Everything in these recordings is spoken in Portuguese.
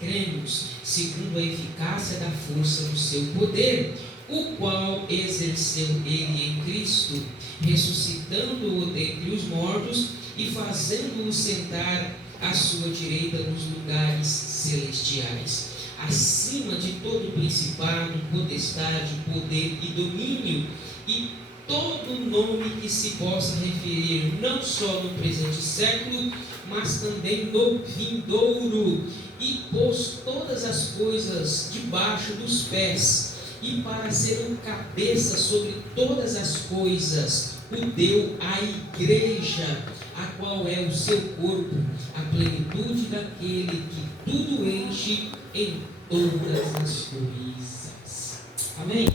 cremos, segundo a eficácia da força do seu poder, o qual exerceu ele em Cristo, ressuscitando-o dentre os mortos e fazendo-o sentar à sua direita nos lugares celestiais, acima de todo principado, potestade, poder e domínio, e todo nome que se possa referir, não só no presente século, mas também no vindouro, e pôs todas as coisas debaixo dos pés, e para ser um cabeça sobre todas as coisas, o deu à igreja, a qual é o seu corpo, a plenitude daquele que tudo enche em todas as coisas. Amém?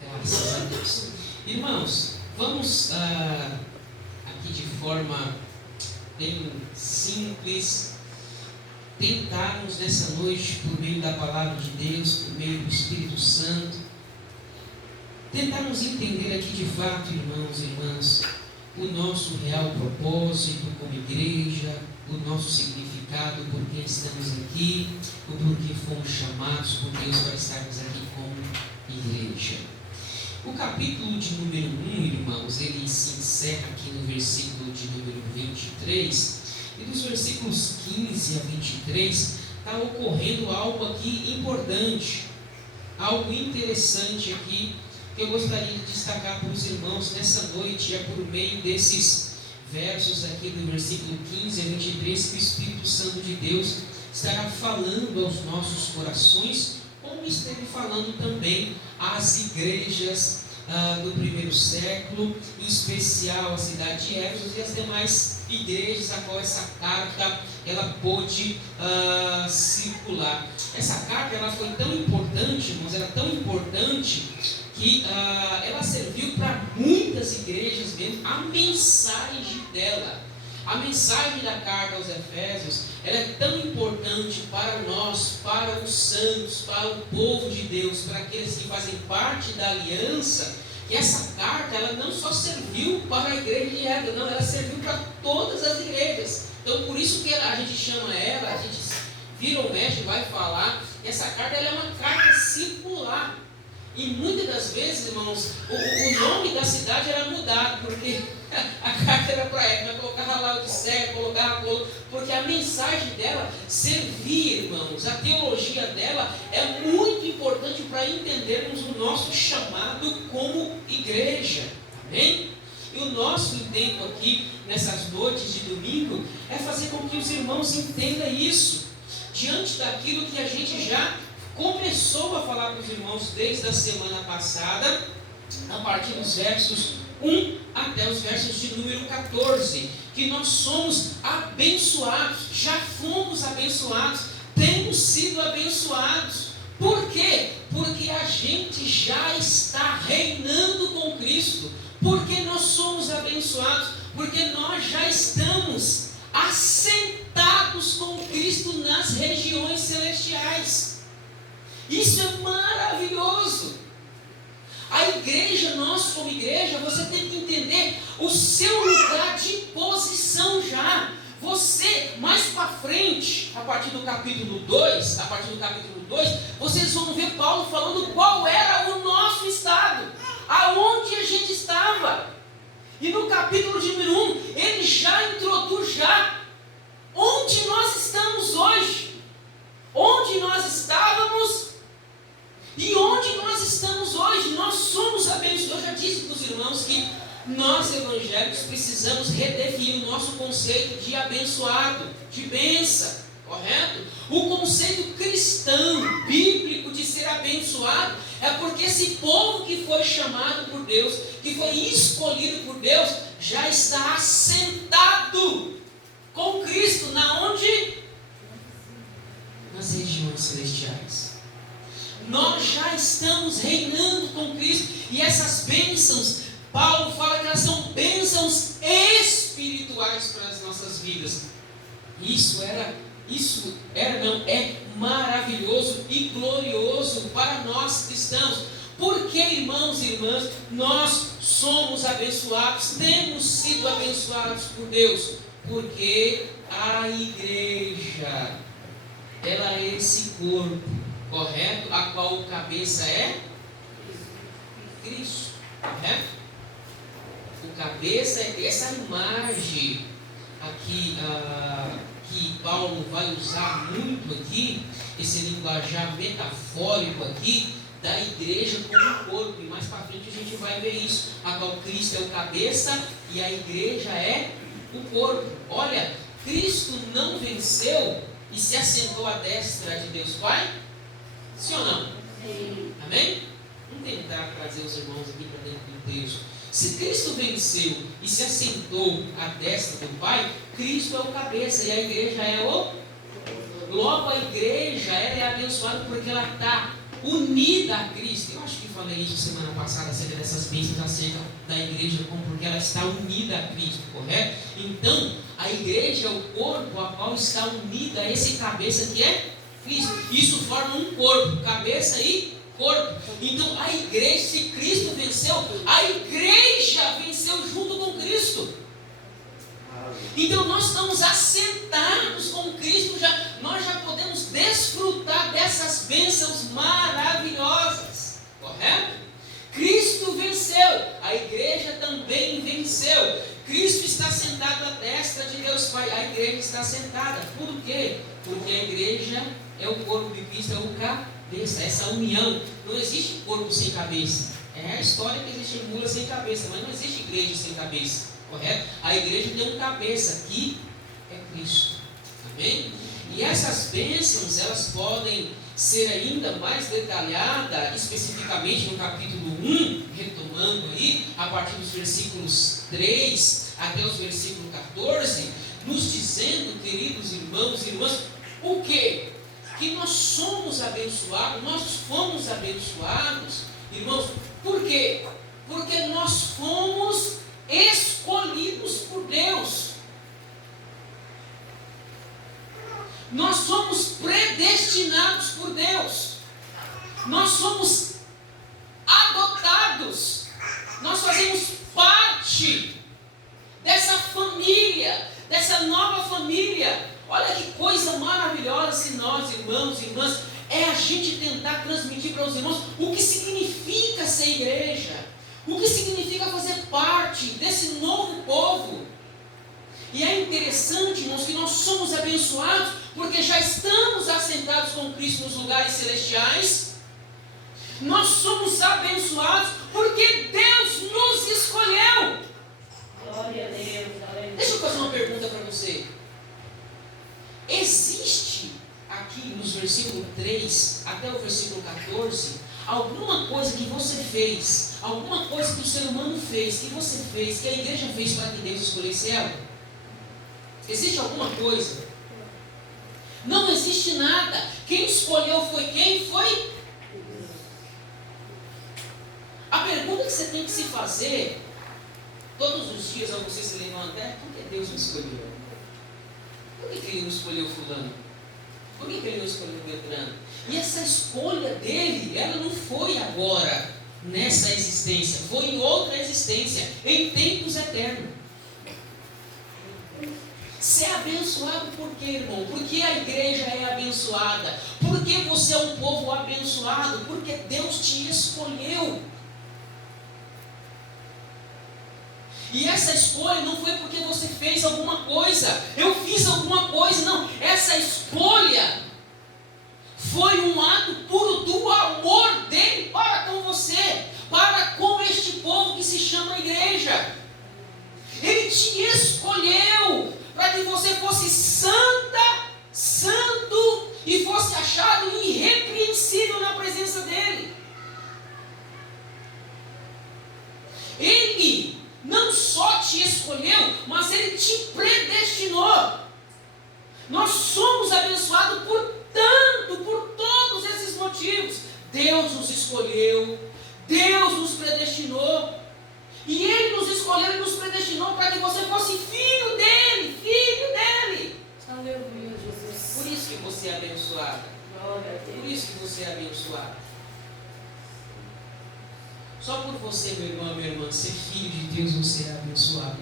Graças a Deus. Irmãos, vamos aqui de forma bem simples tentarmos nessa noite, por meio da palavra de Deus, por meio do Espírito Santo, tentarmos entender aqui de fato, irmãos e irmãs, o nosso real propósito como igreja, o nosso significado, por que estamos aqui, o porquê fomos chamados por Deus para estarmos aqui como igreja. O capítulo de número 1, irmãos, ele se encerra aqui no versículo de número 23, e dos versículos 15 a 23 está ocorrendo algo aqui importante, algo interessante aqui, que eu gostaria de destacar para os irmãos nessa noite. É por meio desses versos aqui do versículo 15 a 23 que o Espírito Santo de Deus estará falando aos nossos corações, como esteve falando também às igrejas do primeiro século, em especial a cidade de Éfeso e as demais igrejas a qual essa carta ela pôde circular. Essa carta ela foi tão importante, irmãos, era tão importante que ela serviu para muitas igrejas mesmo. A mensagem dela, a mensagem da carta aos Efésios, ela é tão importante para nós, para os santos, para o povo de Deus, para aqueles que fazem parte da aliança, que essa carta ela não só serviu para a igreja de Éfeso, não, ela serviu para todas as igrejas. Então por isso que a gente chama ela, a gente vira ou mexe, vai falar, essa carta ela é uma carta circular. E muitas das vezes, irmãos, o nome da cidade era mudado, porque a carta era para ela, colocava lá Odisseia, colocava, porque a mensagem dela servia, irmãos, a teologia dela é muito importante para entendermos o nosso chamado como igreja, amém? E o nosso intento aqui, nessas noites de domingo, é fazer com que os irmãos entendam isso, diante daquilo que a gente já começou a falar para os irmãos desde a semana passada, a partir dos versos 1 até os versos de número 14, que nós somos abençoados, já fomos abençoados, temos sido abençoados. Por quê? Porque a gente já está reinando com Cristo. Porque nós somos abençoados? Porque nós já estamos assentados com Cristo nas regiões celestiais. Isso é maravilhoso. A igreja, nós como igreja, você tem que entender o seu lugar de posição já. Você, mais para frente, a partir do capítulo 2, vocês vão ver Paulo falando qual era o nosso estado, aonde a gente estava. E no capítulo de número 1, ele já introduz onde nós estamos hoje, onde nós estávamos e onde nós estamos hoje. Nós somos abençoados. Eu já disse para os irmãos que nós evangélicos precisamos redefinir o nosso conceito de abençoado, de bênção, correto? O conceito cristão, bíblico de ser abençoado é porque esse povo que foi chamado por Deus, que foi escolhido por Deus, já está assentado com Cristo, na onde? Nas regiões celestiais. Nós já estamos reinando com Cristo, e essas bênçãos, Paulo fala que elas são bênçãos espirituais para as nossas vidas. É maravilhoso e glorioso para nós cristãos. Porque, irmãos e irmãs, nós somos abençoados, temos sido abençoados por Deus, porque a igreja ela é esse corpo, correto? A qual o cabeça é Cristo, correto? O cabeça é essa imagem aqui que Paulo vai usar muito aqui, esse linguajar metafórico aqui, da igreja como corpo, e mais para frente a gente vai ver isso, a qual Cristo é o cabeça e a igreja é o corpo. Olha, Cristo não venceu e se assentou à destra de Deus Pai? Sim ou não? Sim. Amém? Vamos tentar trazer os irmãos aqui para dentro do texto. Se Cristo venceu e se assentou à destra do Pai, Cristo é o cabeça e a igreja é o... Logo a igreja, ela é abençoada porque ela está unida a Cristo. Eu acho que falei isso semana passada acerca dessas bênçãos acerca da igreja, porque ela está unida a Cristo, correto? Então, a igreja é o corpo a qual está unida a esse cabeça que é Cristo. Isso forma um corpo, cabeça e corpo. Então, a igreja, se Cristo venceu, a igreja venceu junto com Cristo. Então nós estamos assentados com Cristo, nós já podemos desfrutar dessas bênçãos maravilhosas, correto? Cristo venceu, a igreja também venceu. Cristo está sentado à destra de Deus Pai, a igreja está sentada. Por quê? Porque a igreja é o corpo de Cristo, é o cabeça, essa união. Não existe corpo sem cabeça. É a história que existe mula sem cabeça, mas não existe igreja sem cabeça. Correto? A igreja tem um cabeça, que é Cristo. Amém? E essas bênçãos, elas podem ser ainda mais detalhadas, especificamente no capítulo 1, retomando aí, a partir dos versículos 3 até os versículos 14, nos dizendo, queridos irmãos e irmãs, o quê? Que nós somos abençoados, nós fomos abençoados, irmãos, por quê? Porque nós fomos escolhidos por Deus. Nós somos predestinados por Deus. Nós somos adotados. Nós fazemos parte dessa família, dessa nova família. Olha que coisa maravilhosa se nós, irmãos e irmãs, é a gente tentar transmitir para os irmãos o que significa ser igreja. O que significa fazer parte desse novo povo. E é interessante, irmãos, que nós somos abençoados porque já estamos assentados com Cristo nos lugares celestiais. Nós somos abençoados porque Deus nos escolheu. Glória a Deus. Deixa eu fazer uma pergunta para você. Existe aqui nos versículos 3 até o versículo 14... alguma coisa que você fez, alguma coisa que o ser humano fez, que você fez, que a igreja fez para que Deus escolhesse ela? Existe alguma coisa? Não existe nada. Quem escolheu foi quem? Foi? A pergunta que você tem que se fazer todos os dias ao você se levantar é: por que Deus me escolheu? Por que Ele não escolheu fulano? Por que Ele não escolheu Beltrano? E essa escolha dele, ela não foi agora, nessa existência, foi em outra existência, em tempos eternos. Ser abençoado por quê, irmão? Porque a igreja é abençoada. Porque você é um povo abençoado. Porque Deus te escolheu. E essa escolha não foi porque você fez alguma coisa, eu fiz alguma coisa, não. Essa escolha foi um ato puro do amor dele para com você, para com este povo que se chama igreja. Ele te escolheu para que você fosse santa, santo e fosse achado irrepreensível na presença dele. Ele não só te escolheu, mas Ele te predestinou. Nós somos abençoados por todos esses motivos. Deus nos escolheu, Deus nos predestinou, e Ele nos escolheu e nos predestinou para que você fosse filho dEle, Aleluia, Jesus. Por isso que você é abençoado. Por isso que você é abençoado. Só por você, meu irmão, minha irmã, ser filho de Deus, você é abençoado.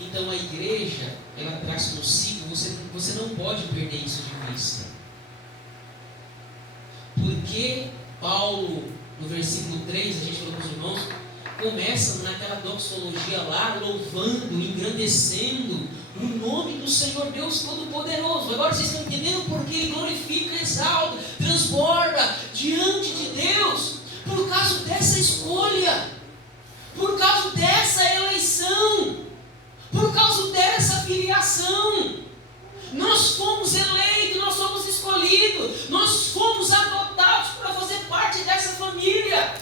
Então a igreja, ela traz consigo, você não pode perder isso de vista. Porque Paulo, no versículo 3, a gente falou com os irmãos, começa naquela doxologia lá, louvando, engrandecendo o nome do Senhor Deus Todo-Poderoso. Agora vocês estão entendendo porque ele glorifica, exalta, transborda diante de Deus, por causa dessa escolha, por causa dessa eleição, por causa dessa filiação. Nós fomos eleitos, nós fomos escolhidos, nós fomos adotados para fazer parte dessa família.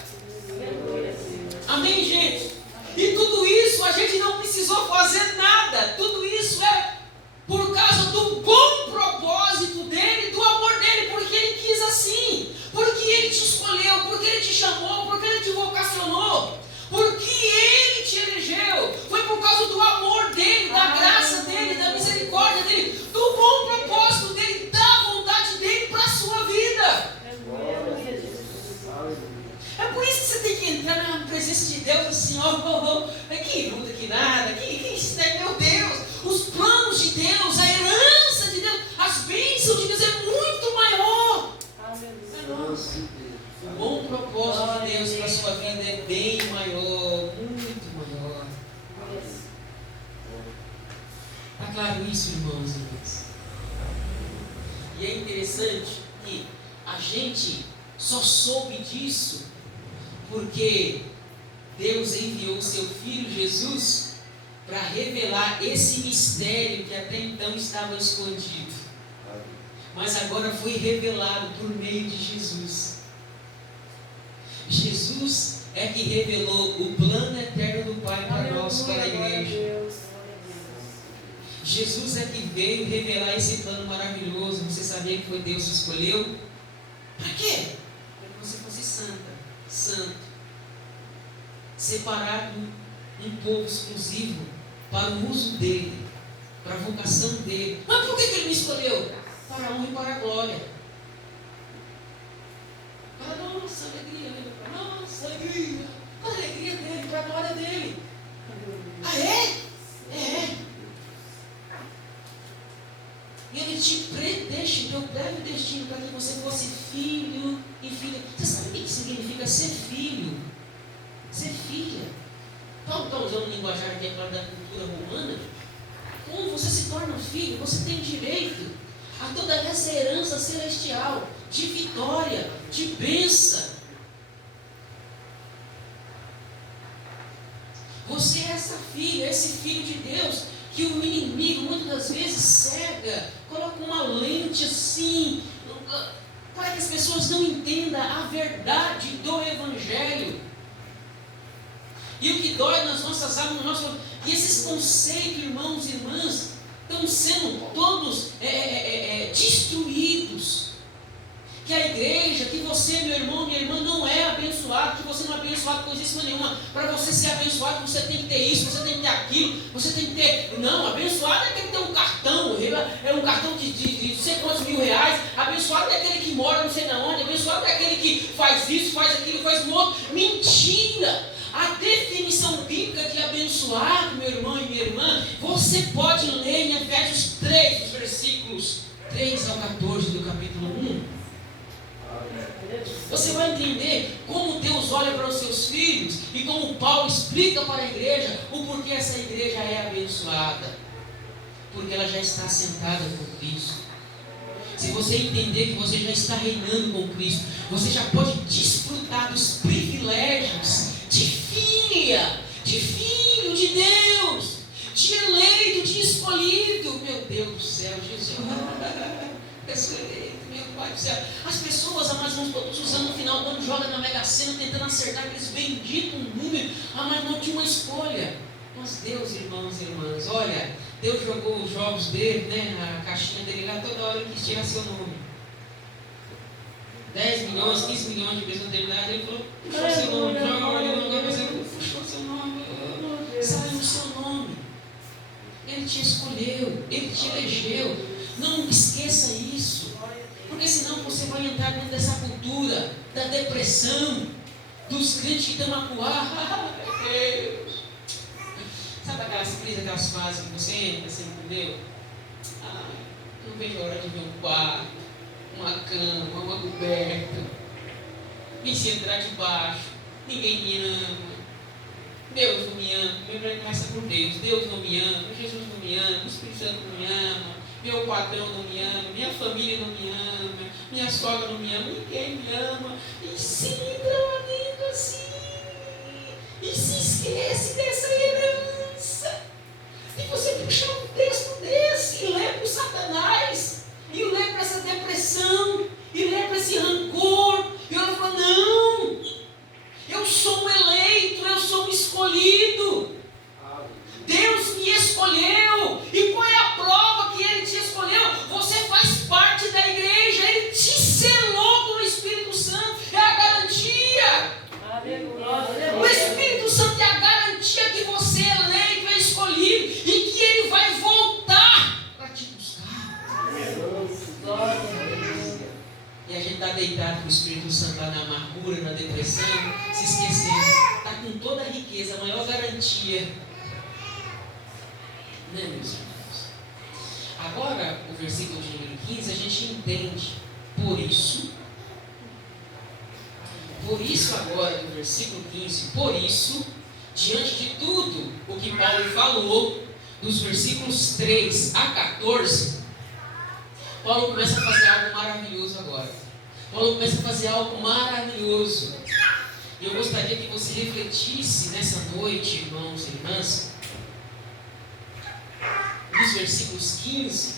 Amém, gente? E tudo isso a gente não precisou fazer nada. Tudo isso é por causa do bom propósito dele, do amor dele, porque ele quis assim, porque ele te escolheu, porque ele te chamou, porque ele te vocacionou, porque ele te elegeu. Foi por causa do amor dele, da graça dele, da misericórdia dele, do bom propósito dele, da vontade dele para a sua vida. É por isso que você tem que entrar na presença de Deus assim, que luta, que nada, que isso daí, meu Deus, os planos de Deus, a herança de Deus, as bênçãos de Deus é muito maior. O bom propósito de Deus para a sua vida é bem maior, muito maior. Está claro isso, irmãos e irmãs? E é interessante que a gente só soube disso porque Deus enviou o seu Filho Jesus para revelar esse mistério que até então estava escondido, mas agora foi revelado por meio de Jesus. Jesus é que revelou o plano eterno do Pai para nós, para a igreja. Jesus é que veio revelar esse plano maravilhoso. Você sabia que foi Deus que escolheu? Para quê? Para que você fosse santo, separado, um povo exclusivo para o uso dele, para a vocação dele. Mas por que ele me escolheu? Para a honra e para a glória, para a nossa alegria, para a nossa alegria, para a alegria dele, para a glória dele. Ah, é? É. E ele te predestinou, breve destino, para que você fosse filho e filha. Você sabe o que significa ser filho? Ser filha. Paulo está usando um linguajar aqui, é claro, da cultura romana. Como você se torna filho, você tem direito a toda essa herança celestial, de vitória, de bênção. Você é essa filha, esse filho de Deus, que o inimigo muitas das vezes cega, coloca uma lente assim, para que as pessoas não entendam a verdade do Evangelho. E o que dói nas nossas almas, e esses conceitos, irmãos e irmãs, estão sendo todos destruídos. Que a igreja, que você, meu irmão, minha irmã, não é abençoado, que você não é abençoado com coisíssima nenhuma. Para você ser abençoado, você tem que ter isso, você tem que ter aquilo, você tem que ter. Não, abençoado é aquele que tem um cartão, é um cartão de não sei quantos mil reais. Abençoado é aquele que mora não sei na onde, abençoado é aquele que faz isso, faz aquilo, faz o outro. Mentira! A definição bíblica de abençoado, meu irmão e minha irmã, você pode ler em Efésios 3, os versículos 3 ao 14 do capítulo 1. Você vai entender como Deus olha para os seus filhos e como Paulo explica para a igreja o porquê essa igreja é abençoada. Porque ela já está sentada com Cristo. Se você entender que você já está reinando com Cristo, você já pode desfrutar dos privilégios de filha, de filho de Deus, de eleito, de escolhido. Meu Deus do céu, Jesus. Eu sou eleito, meu Pai do céu. As pessoas, amados irmãos, todos usando no final do ano, jogam na Mega Sena, tentando acertar aqueles benditos números. Mas não tinha uma escolha. Mas Deus, irmãos e irmãs, olha, Deus jogou os jogos dele, a caixinha dele lá, toda hora ele quis tirar seu nome. 10 milhões, 15 milhões de pessoas terminadas, ele falou, puxou seu nome, joga a ordem, puxou seu nome, saiu o seu nome. Ele te escolheu, ele te elegeu. Não esqueça isso, porque senão você vai entrar dentro dessa cultura da depressão, dos crentes que estão a coar. Meu Deus, Sabe aquelas crises, aquelas fases que você entra assim, entendeu? Não vejo a hora de ver um quarto, uma cama, uma coberta, me sentar debaixo, ninguém me ama, Deus não me ama, minha começa por Deus não me ama, Jesus não me ama, o Espírito Santo não me ama, meu patrão não me ama, minha família não me ama, minha sogra não me ama, ninguém me ama, e se entra lá dentro assim, e se esquece dessa herança, e você puxa um texto desse, e lê para o Satanás, e lê para essa depressão, e lê para esse rancor, e eu falo, não, eu sou um eleito, eu sou um escolhido, Deus me escolheu, e qual é a prova que Ele te escolheu? Você faz parte da igreja, Ele te selou com o Espírito Santo, é a garantia. O Espírito Santo é a garantia que você é eleito, é escolhido, e que Ele vai voltar para te buscar. E a gente está deitado com o Espírito Santo lá na amargura, na depressão, se esquecendo, está com toda a riqueza, a maior garantia. Né, meus irmãos? Agora, o versículo de número 15, a gente entende. Por isso agora, do versículo 15, por isso, diante de tudo o que Paulo falou, dos versículos 3 a 14, Paulo começa a fazer algo maravilhoso agora. Paulo começa a fazer algo maravilhoso. E eu gostaria que você refletisse nessa noite, irmãos e irmãs, dos versículos 15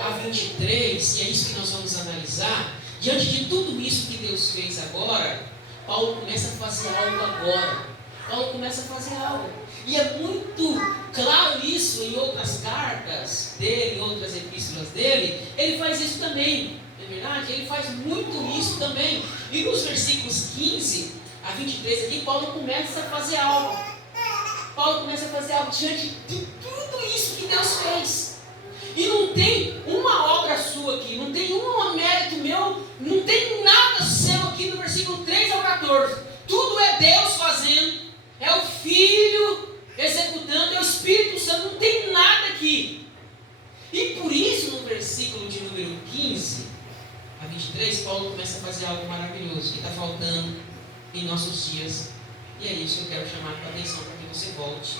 a 23, e é isso que nós vamos analisar. Diante de tudo isso que Deus fez agora, Paulo começa a fazer algo agora. Paulo começa a fazer algo. E é muito claro isso em outras cartas dele, em outras epístolas dele. Ele faz isso também, não é verdade? Ele faz muito isso também. E nos versículos 15 a 23 aqui, Paulo começa a fazer algo. Paulo começa a fazer algo diante de tudo isso que Deus fez. E não tem uma obra sua aqui, não tem um mérito meu, não tem nada seu aqui no versículo 3 ao 14. Tudo é Deus fazendo, é o Filho executando, é o Espírito Santo, não tem nada aqui. E por isso, no versículo de número 15 a 23, Paulo começa a fazer algo maravilhoso, que está faltando em nossos dias. E é isso que eu quero chamar a tua atenção, para que você volte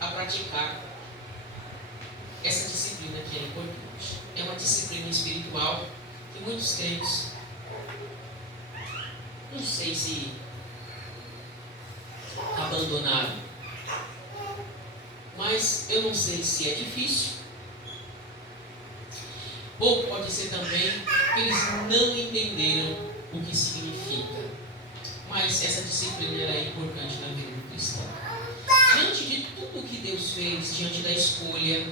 a praticar essa disciplina que é importante. É uma disciplina espiritual que muitos crentes, não sei se abandonaram, mas eu não sei se é difícil, ou pode ser também que eles não entenderam o que significa. Mas essa disciplina é importante na vida do cristão. Diante de tudo que Deus fez, diante da escolha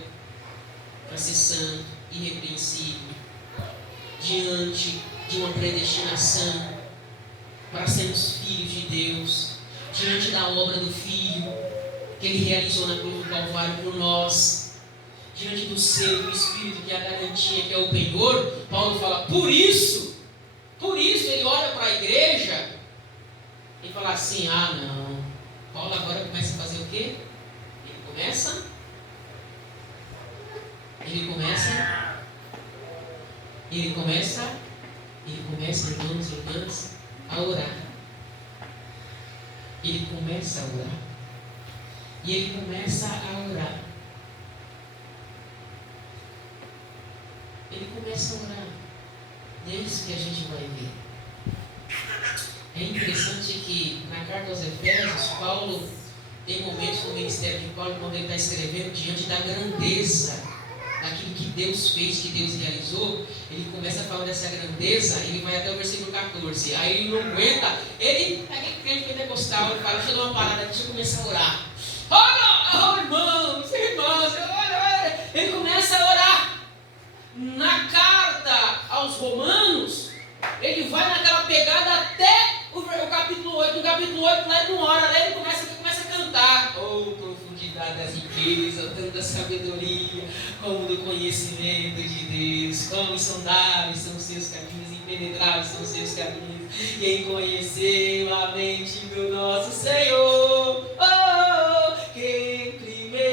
para ser santo, irrepreensível, diante de uma predestinação para sermos filhos de Deus, diante da obra do Filho que Ele realizou na cruz do Calvário por nós, diante do selo do Espírito, que é a garantia, que é o penhor, Paulo fala, por isso ele olha para a igreja e fala assim, não, Paulo agora começa a fazer o quê? Ele começa, irmãos e irmãs, a orar. Ele começa a orar. E ele começa a orar. Ele começa a orar. E é isso que a gente vai ver. É interessante que na carta aos Efésios, Paulo tem momentos no ministério de Paulo, quando ele está escrevendo diante da grandeza daquilo que Deus fez, que Deus realizou, ele começa a falar dessa grandeza, ele vai até o versículo 14, aí ele não aguenta, ele é aquele crente pentecostal, ele fala, deixa eu dar uma parada, deixa eu começar a orar. Irmãos, ele começa a orar. Na carta aos Romanos, ele vai naquela pegada até o capítulo 8. No capítulo 8, lá ele não ora, lá ele começa a cantar. Oh, profundidade das riquezas, tanta sabedoria, como do conhecimento de Deus, como insondáveis são os seus caminhos, impenetráveis são os seus caminhos, e em conhecer a mente do nosso Senhor. Oh, quem primeiro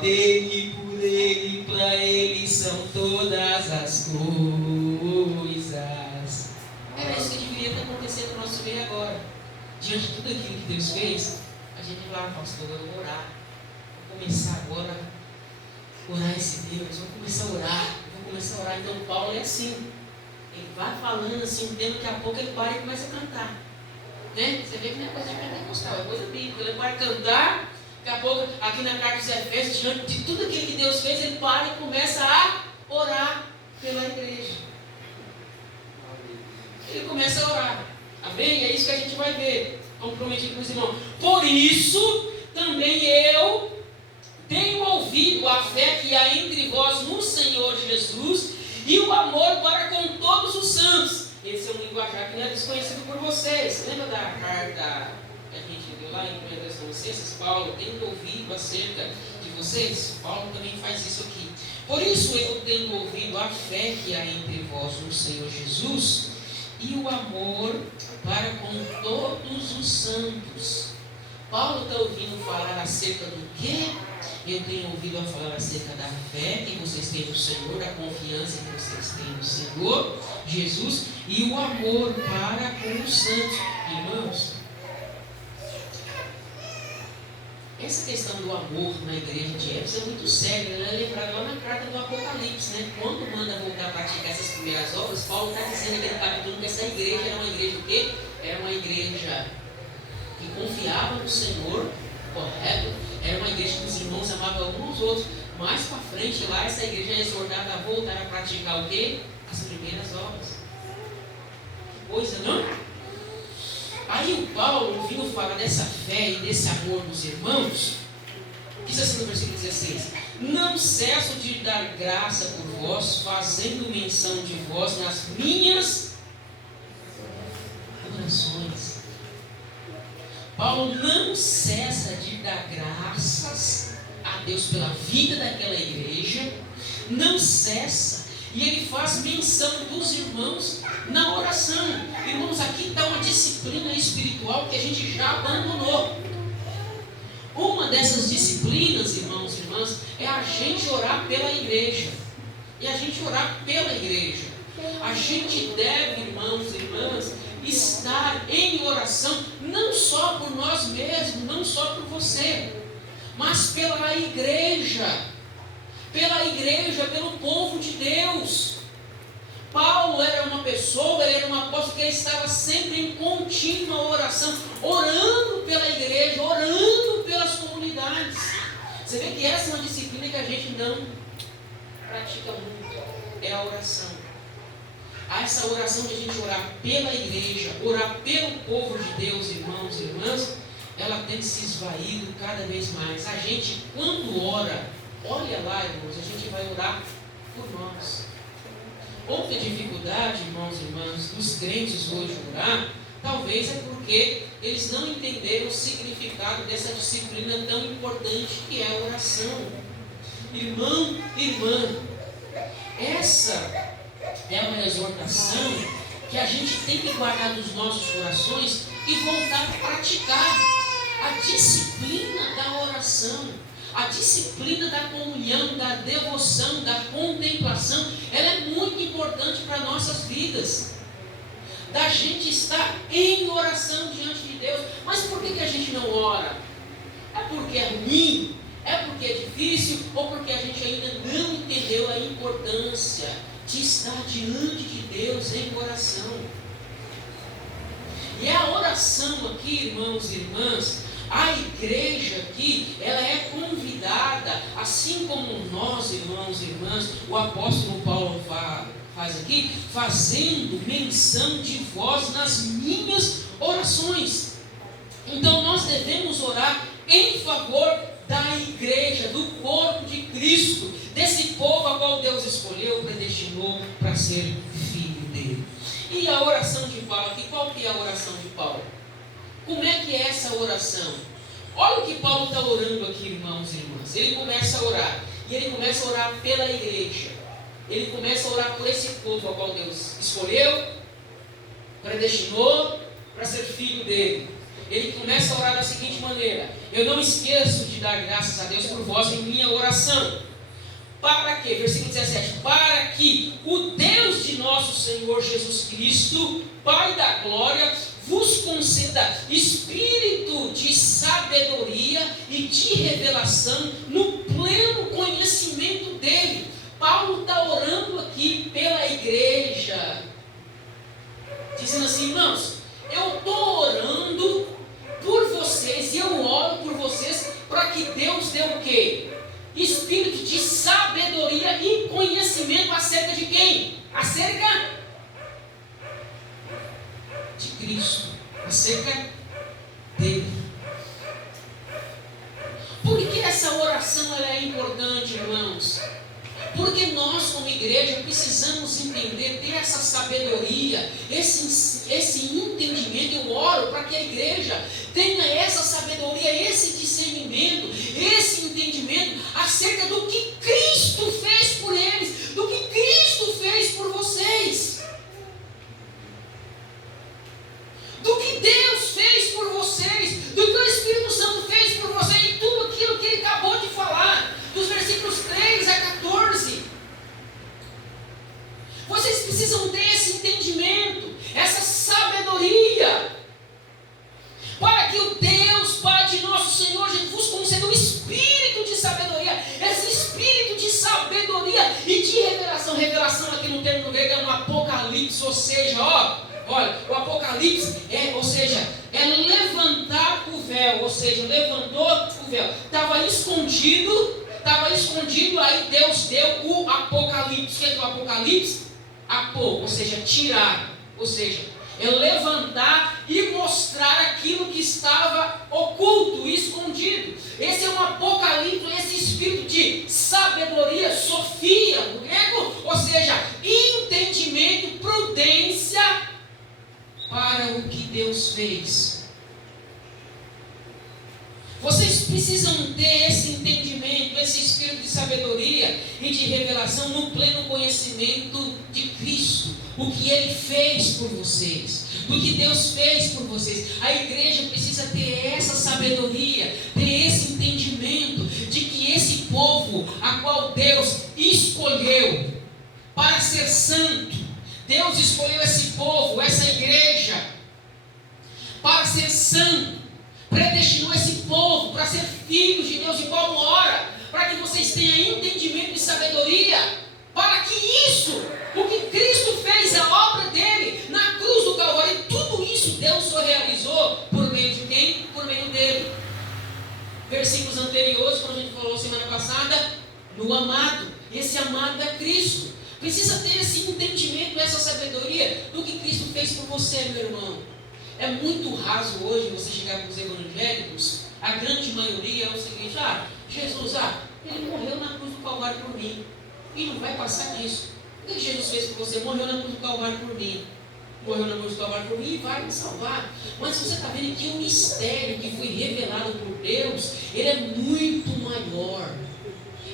dele, por ele, para ele são todas as coisas. Era isso que deveria estar acontecendo no nosso meio agora. Diante de tudo aquilo que Deus fez, a gente falava, pastor, eu vou orar. Vou começar agora a orar esse Deus, vou começar a orar. Então Paulo é assim. Ele vai falando assim, um tempo, daqui a pouco ele para e começa a cantar. Né? Você vê que não é coisa de pentecostal, é coisa bíblica. Ele para cantar, daqui a pouco, aqui na carta dos Efésios, diante de tudo aquilo que Deus fez, ele para e começa a orar pela igreja. Ele começa a orar. Amém? É isso que a gente vai ver. Comprometido com os irmãos. Por isso, também eu tenho ouvido a fé que há entre vós no Senhor Jesus e o amor para com todos os santos. Esse é um linguajar que não é desconhecido por vocês. Lembra da carta que a gente viu lá em 1 Tessalonicenses? Paulo, tenho ouvido acerca de vocês? Paulo também faz isso aqui. Por isso eu tenho ouvido a fé que há entre vós no Senhor Jesus e o amor para com todos os santos. Paulo está ouvindo falar acerca do quê? Eu tenho ouvido falar acerca da fé que vocês têm no Senhor, a confiança que vocês têm no Senhor Jesus e o amor para com os santos. Irmãos, essa questão do amor na igreja de Éfeso é muito séria. Ela é lembrada lá na carta do Apocalipse, né? Quando manda voltar a praticar essas primeiras obras, Paulo está dizendo naquele capítulo que essa igreja era uma igreja o quê? Era uma igreja que confiava no Senhor, correto? Era uma igreja que os irmãos amavam uns aos outros. Mais para frente lá, essa igreja é exortada a voltar a praticar o quê? As primeiras obras. Que coisa, não? Aí o Paulo, ouvindo falar dessa fé e desse amor dos irmãos, diz assim no versículo 16: não cesso de dar graça por vós, fazendo menção de vós nas minhas orações. Paulo não cessa de dar graças a Deus pela vida daquela igreja, não cessa, e ele faz menção dos irmãos na oração. Irmãos, aqui está uma disciplina espiritual que a gente já abandonou. Uma dessas disciplinas, irmãos e irmãs, é a gente orar pela igreja. E a gente orar pela igreja. A gente deve, irmãos e irmãs, estar em oração, não só por nós mesmos, não só por você, mas pela igreja, pelo povo de Deus. Paulo era uma pessoa, ele era um apóstolo que estava sempre em contínua oração, orando pela igreja, orando pelas comunidades. Você vê que essa é uma disciplina que a gente não pratica muito, é a oração. Essa oração de a gente orar pela igreja, orar pelo povo de Deus, irmãos e irmãs, ela tem se esvaído cada vez mais. A gente, quando ora, olha lá, irmãos, a gente vai orar por nós. Outra dificuldade, irmãos e irmãs, dos crentes hoje orar, talvez é porque eles não entenderam o significado dessa disciplina tão importante que é a oração. Irmão, irmã, essa é uma exortação que a gente tem que guardar nos nossos corações e voltar a praticar a disciplina da oração, a disciplina da comunhão, da devoção, da contemplação. Ela é muito importante para nossas vidas, da gente estar em oração diante de Deus. Mas por que a gente não ora? É porque é ruim? É porque é difícil? Ou porque a gente ainda não entendeu a importância de estar diante de Deus em oração? E a oração aqui, irmãos e irmãs, a igreja aqui, ela é convidada, assim como nós, irmãos e irmãs, o apóstolo Paulo faz aqui, fazendo menção de vós nas minhas orações. Então nós devemos orar em favor da igreja, do corpo de Cristo, desse povo a qual Deus escolheu, predestinou para ser filho dele. E a oração de Paulo aqui, qual que é a oração de Paulo? Como é que é essa oração? Olha o que Paulo está orando aqui, irmãos e irmãs. Ele começa a orar, e ele começa a orar pela igreja. Ele começa a orar por esse povo a qual Deus escolheu, predestinou para ser filho dele. ele começa a orar da seguinte maneira: eu não esqueço de dar graças a Deus por vós em minha oração. Para que, versículo 17, para que o Deus de nosso Senhor Jesus Cristo, Pai da glória, vos conceda espírito de sabedoria e de revelação no pleno conhecimento dele. Paulo está orando aqui pela igreja, dizendo assim: irmãos, eu estou orando por vocês, e eu oro por vocês para que Deus dê o quê? Espírito de sabedoria e conhecimento acerca de quem? Acerca de Cristo, acerca dele. Por que essa oração ela é importante, irmãos? Porque nós, como igreja, precisamos entender, ter essa sabedoria, esse entendimento. Eu oro para que a igreja tenha essa sabedoria, esse discernimento, esse entendimento acerca do que Cristo fez por eles, do que Cristo fez por vocês, do que Deus fez por vocês, do que o Espírito Santo fez por vocês, e tudo aquilo que ele acabou de falar, dos versículos 3 a 14. Vocês precisam ter esse entendimento, essa sabedoria, para que o Deus, Pai de nosso Senhor Jesus, conceda um espírito de sabedoria, esse espírito de sabedoria e de revelação. Revelação aqui no termo grego é no Apocalipse, ou seja, olha, o Apocalipse é levantar o véu, ou seja, levantou o véu, estava escondido, aí Deus deu o Apocalipse. O que é o Apocalipse? Apô, ou seja, tirar, ou seja, é levantar e mostrar aquilo que estava oculto, escondido. Esse é um Apocalipse, esse espírito de sabedoria, sofia, no grego, ou seja, entendimento, prudência para o que Deus fez. Vocês precisam ter esse entendimento, esse espírito de sabedoria e de revelação no pleno conhecimento de Cristo, o que Ele fez por vocês, do que Deus fez por vocês. A igreja precisa ter essa sabedoria, ter esse entendimento de que esse povo, a qual Deus escolheu para ser santo, Deus escolheu esse povo, essa igreja, para ser santo, predestinou esse povo para ser filhos de Deus. E Paulo ora para que vocês tenham entendimento e sabedoria, para que isso, o que Cristo fez, a obra dele na cruz do Calvário, e tudo isso Deus só realizou por meio de quem? Por meio dele. Versículos anteriores, como a gente falou semana passada, no amado. Esse amado é Cristo. Precisa ter esse entendimento, essa sabedoria do que Cristo fez por você, meu irmão. É muito raso hoje você chegar com os evangélicos, a grande maioria é o seguinte: Jesus, ele morreu na cruz do Calvário por mim, e não vai passar disso. O que Jesus fez por você? Morreu na cruz do Calvário por mim, morreu na cruz do Calvário por mim e vai me salvar. Mas você está vendo que o mistério que foi revelado por Deus, ele é muito maior.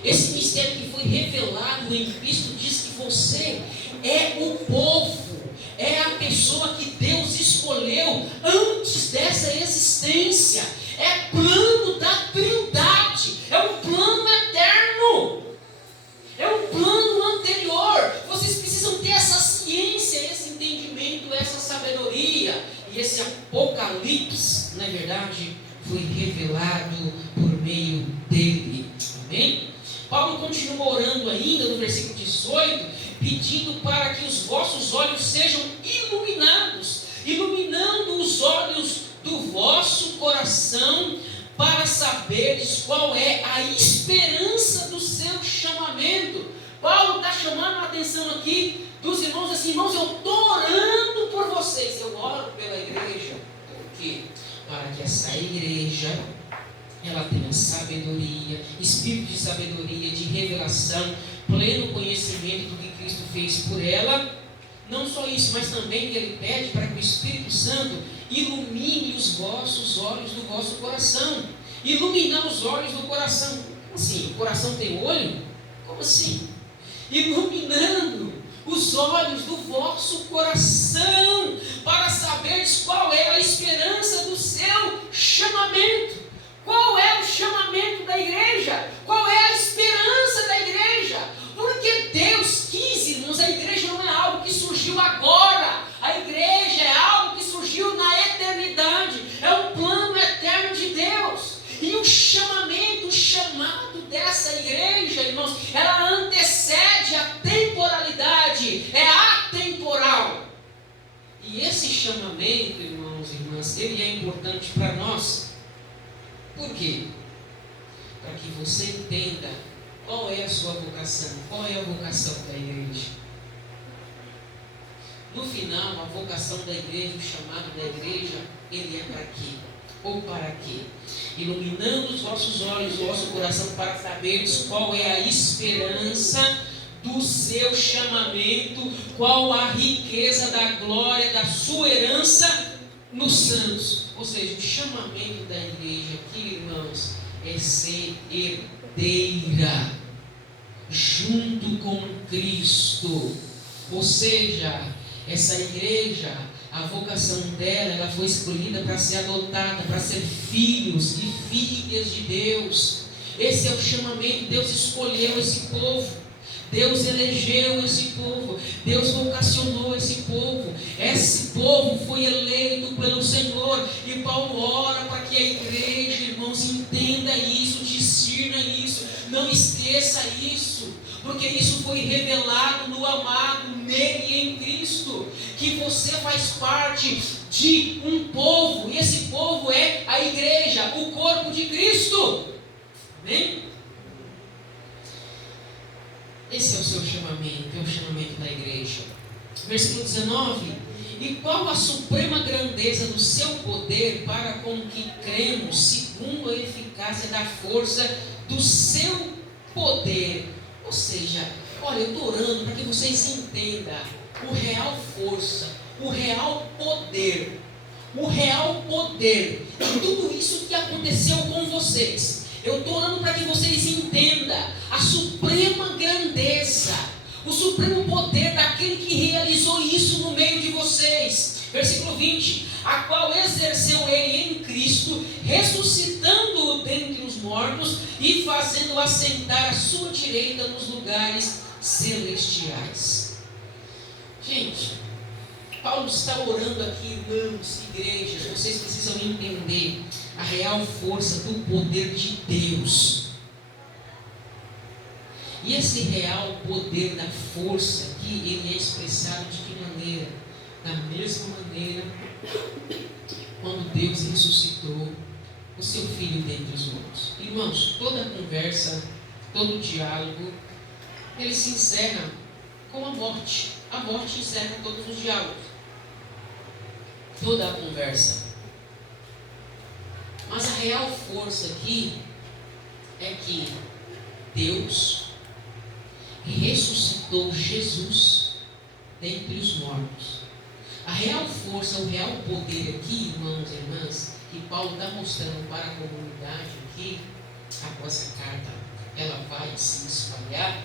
Esse mistério que foi revelado em Cristo diz que você é o povo, é a pessoa que Deus escolheu antes dessa existência. É plano da Trindade, é um plano eterno, é um plano anterior. Vocês precisam ter essa ciência, esse entendimento, essa sabedoria. E esse Apocalipse, na verdade, foi revelado por meio dele. Amém? Paulo continua orando ainda no versículo 18, pedindo para que os vossos olhos sejam iluminados, iluminando os olhos do vosso coração, para saberes qual é a esperança do seu chamamento. Paulo está chamando a atenção aqui dos irmãos, assim: irmãos, eu estou orando por vocês, eu oro pela igreja. Por quê? Para que essa igreja, ela tenha sabedoria, espírito de sabedoria, de revelação, pleno conhecimento do que Cristo fez por ela. Não só isso, mas também ele pede para que o Espírito Santo ilumine os vossos olhos do vosso coração. Iluminar os olhos do coração. Como assim? O coração tem olho? Como assim? Iluminando os olhos do vosso coração, para saberes qual é a esperança do seu chamamento. Qual é o chamamento da igreja? Qual é a esperança da igreja? Porque Deus quis, irmãos, a igreja não é algo que surgiu agora. A igreja é algo que surgiu na eternidade. É um plano eterno de Deus. E o chamamento, o chamado dessa igreja, irmãos, ela antecede a temporalidade. É atemporal. E esse chamamento, irmãos e irmãs, ele é importante para nós. Por quê? Para que você entenda qual é a sua vocação, qual é a vocação da igreja. No final, a vocação da igreja, o chamado da igreja, ele é para quê? Ou para quê? Iluminando os vossos olhos, o vosso coração, para saberes qual é a esperança do seu chamamento, qual a riqueza da glória da sua herança nos santos. Ou seja, o chamamento da igreja aqui, irmãos, é ser herdeira junto com Cristo. Ou seja, essa igreja, a vocação dela, ela foi escolhida para ser adotada, para ser filhos e filhas de Deus. Esse é o chamamento. Deus escolheu esse povo, Deus elegeu esse povo, Deus vocacionou esse povo. Esse povo foi eleito pelo Senhor. E Paulo ora para que a igreja, irmãos, entenda isso, discirna isso, não esqueça isso, porque isso foi revelado no amado, nele e em Cristo, que você faz parte de um povo, e esse povo é a igreja, o corpo de Cristo. Amém? Esse é o seu chamamento, é o chamamento da igreja. Versículo 19: e qual a suprema grandeza do seu poder para com que cremos, segundo a eficácia da força do seu poder. Ou seja, olha, eu estou orando para que vocês entendam o real força, o real poder de tudo isso que aconteceu com vocês. Eu estou orando para que vocês entendam a suprema grandeza, o supremo poder daquele que realizou isso no meio de vocês. Versículo 20: a qual exerceu ele em Cristo, ressuscitando-o dentre os mortos e fazendo assentar à sua direita nos lugares celestiais. Gente, Paulo está orando aqui, irmãos, igrejas, vocês precisam entender a real força do poder de Deus. E esse real poder da força aqui, ele é expressado de que maneira? Da mesma maneira quando Deus ressuscitou o seu Filho dentre os mortos. Irmãos, toda conversa, todo diálogo, ele se encerra com a morte. A morte encerra todos os diálogos, toda a conversa. Mas a real força aqui é que Deus ressuscitou Jesus dentre os mortos. A real força, o real poder aqui, irmãos e irmãs, que Paulo está mostrando para a comunidade aqui, após a carta ela vai se espalhar,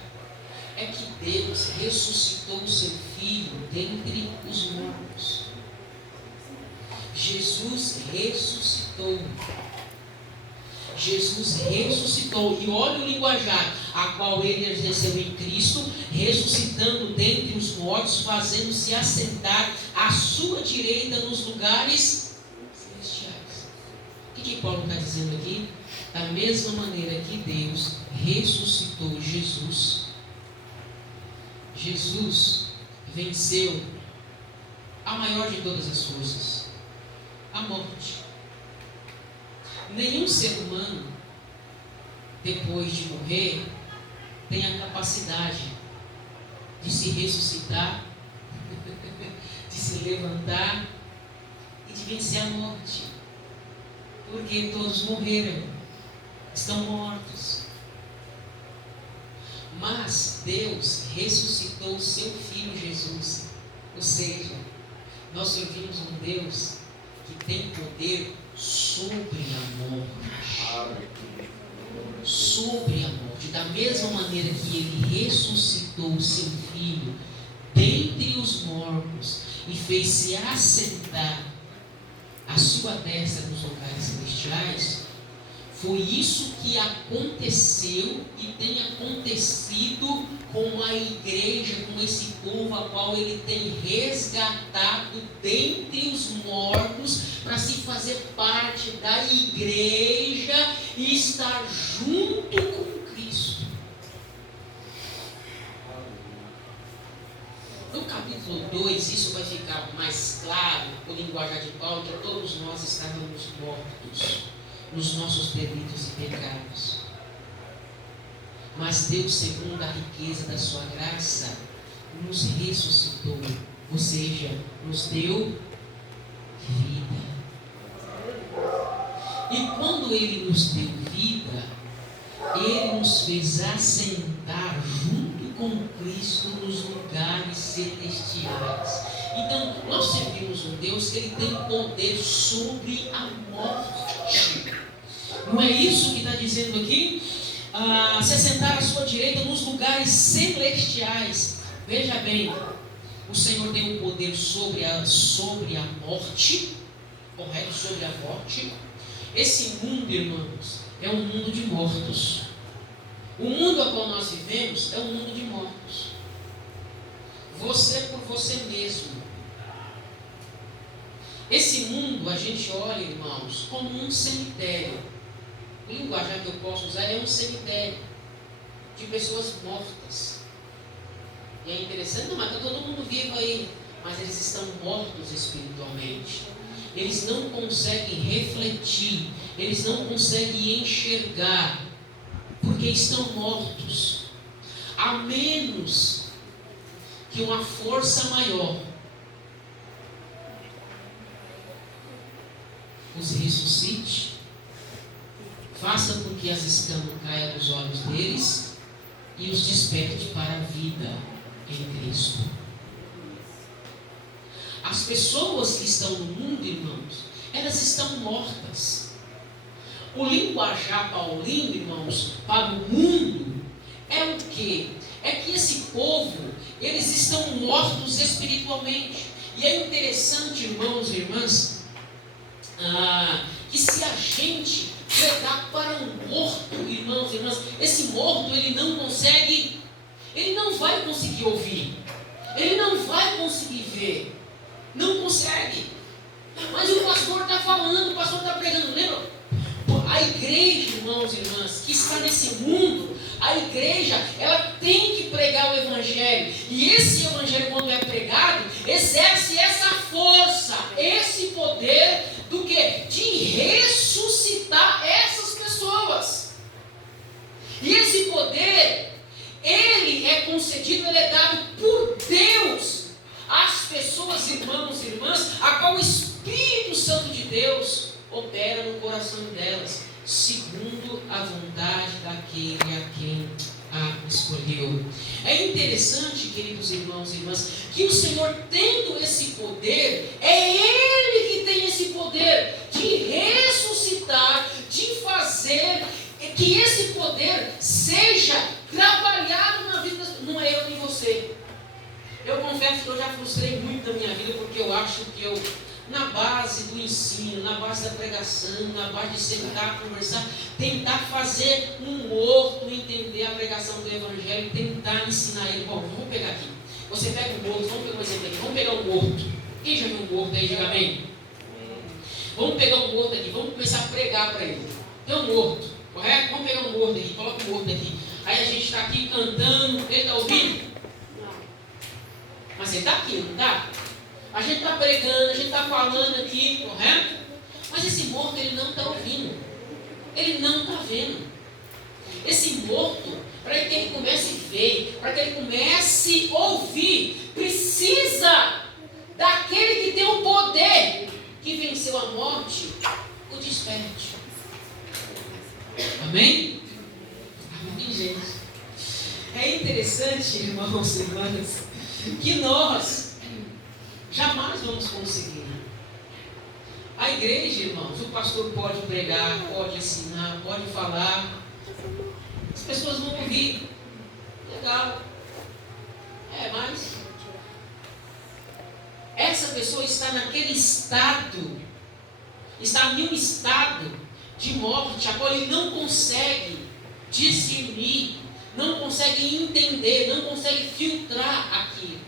é que Deus ressuscitou o seu Filho dentre os mortos. Jesus ressuscitou. Jesus ressuscitou. E olha o linguajar, a qual ele exerceu em Cristo, ressuscitando dentre os mortos, fazendo-se assentar à sua direita nos lugares celestiais. O que Paulo está dizendo aqui? Da mesma maneira que Deus ressuscitou Jesus, Jesus venceu a maior de todas as forças, a morte. Nenhum ser humano, depois de morrer, tem a capacidade de se ressuscitar, de se levantar e de vencer a morte, porque todos morreram, estão mortos. Mas Deus ressuscitou o seu Filho Jesus. Ou seja, nós servimos um Deus que tem poder sobre a morte. Sobre a morte. Da mesma maneira que ele ressuscitou o seu Filho dentre os mortos e fez-se assentar à sua sua destra nos lugares celestiais, foi isso que aconteceu e tem acontecido com a igreja, com esse povo a qual ele tem resgatado dentre os mortos para se fazer parte da igreja e estar junto com Cristo. No capítulo 2, isso vai ficar mais claro, com o linguajar de Paulo, que todos nós estávamos mortos nos nossos delitos e pecados. Mas Deus, segundo a riqueza da sua graça, nos ressuscitou, ou seja, nos deu vida. E quando Ele nos deu vida, Ele nos fez assentar junto com Cristo nos lugares celestiais. Então, nós servimos um Deus que Ele tem poder sobre a morte. Não é isso que está dizendo aqui? Se assentar à sua direita nos lugares celestiais. Veja bem, o Senhor tem um poder sobre a morte, correto? Sobre a morte. Esse mundo, irmãos, é um mundo de mortos. O mundo a qual nós vivemos é um mundo de mortos. Você por você mesmo. Esse mundo a gente olha, irmãos, como um cemitério. O linguajar que eu posso usar é um cemitério de pessoas mortas. E é interessante, não, mas está todo mundo vivo aí, mas eles estão mortos espiritualmente. Eles não conseguem refletir, eles não conseguem enxergar, porque estão mortos. A menos que uma força maior os ressuscite, faça com que as escamas caiam dos olhos deles e os desperte para a vida em Cristo. As pessoas que estão no mundo, irmãos, elas estão mortas. O linguajar paulino, irmãos, para o mundo é o quê? É que esse povo, eles estão mortos espiritualmente. E é interessante, irmãos e irmãs, que se a gente pregar para um morto, irmãos e irmãs, esse morto ele não vai conseguir ouvir, ele não vai conseguir ver, não consegue. Mas o pastor está falando, o pastor está pregando, lembra? A igreja, irmãos e irmãs, que está nesse mundo, a igreja, ela tem que pregar o evangelho, e esse evangelho, quando é pregado, exerce essa força, esse poder do que? De ressuscitar essas pessoas. E esse poder, ele é concedido, ele é dado por Deus às pessoas, irmãos e irmãs, a qual o Espírito Santo de Deus opera no coração delas, segundo a vontade daquele a quem a escolheu. É interessante, queridos irmãos e irmãs, que o Senhor, tendo esse poder, é Ele que tem esse poder de ressuscitar, de fazer que esse poder seja trabalhado na vida. Não é eu nem você. Eu confesso que eu já frustrei muito na minha vida, porque eu acho que eu, na base do ensino, na base da pregação, na base de sentar, conversar, tentar fazer um morto entender a pregação do Evangelho, tentar ensinar ele. Bom, vamos pegar aqui. Você pega um morto, vamos pegar um exemplo aqui, vamos pegar um morto. Quem já viu um morto aí, diga amém? Vamos pegar um morto aqui, vamos começar a pregar para ele. Tem um morto, correto? Vamos pegar um morto aqui, coloca um morto aqui. Aí a gente está aqui cantando, ele está ouvindo? Não. Mas ele está aqui, não está? A gente está pregando, a gente está falando aqui, correto? Mas esse morto, ele não está ouvindo. Ele não está vendo. Esse morto, para que ele comece a ver, para que ele comece a ouvir, precisa daquele que tem o poder, que venceu a morte, o desperte. Amém? Amém, gente. É interessante, irmãos e irmãs, que nós jamais vamos conseguir. A igreja, irmãos, o pastor pode pregar, pode ensinar, pode falar. As pessoas vão ouvir. Legal. Mas essa pessoa está naquele estado está em um estado de morte, a qual ele não consegue discernir, não consegue entender, não consegue filtrar aquilo.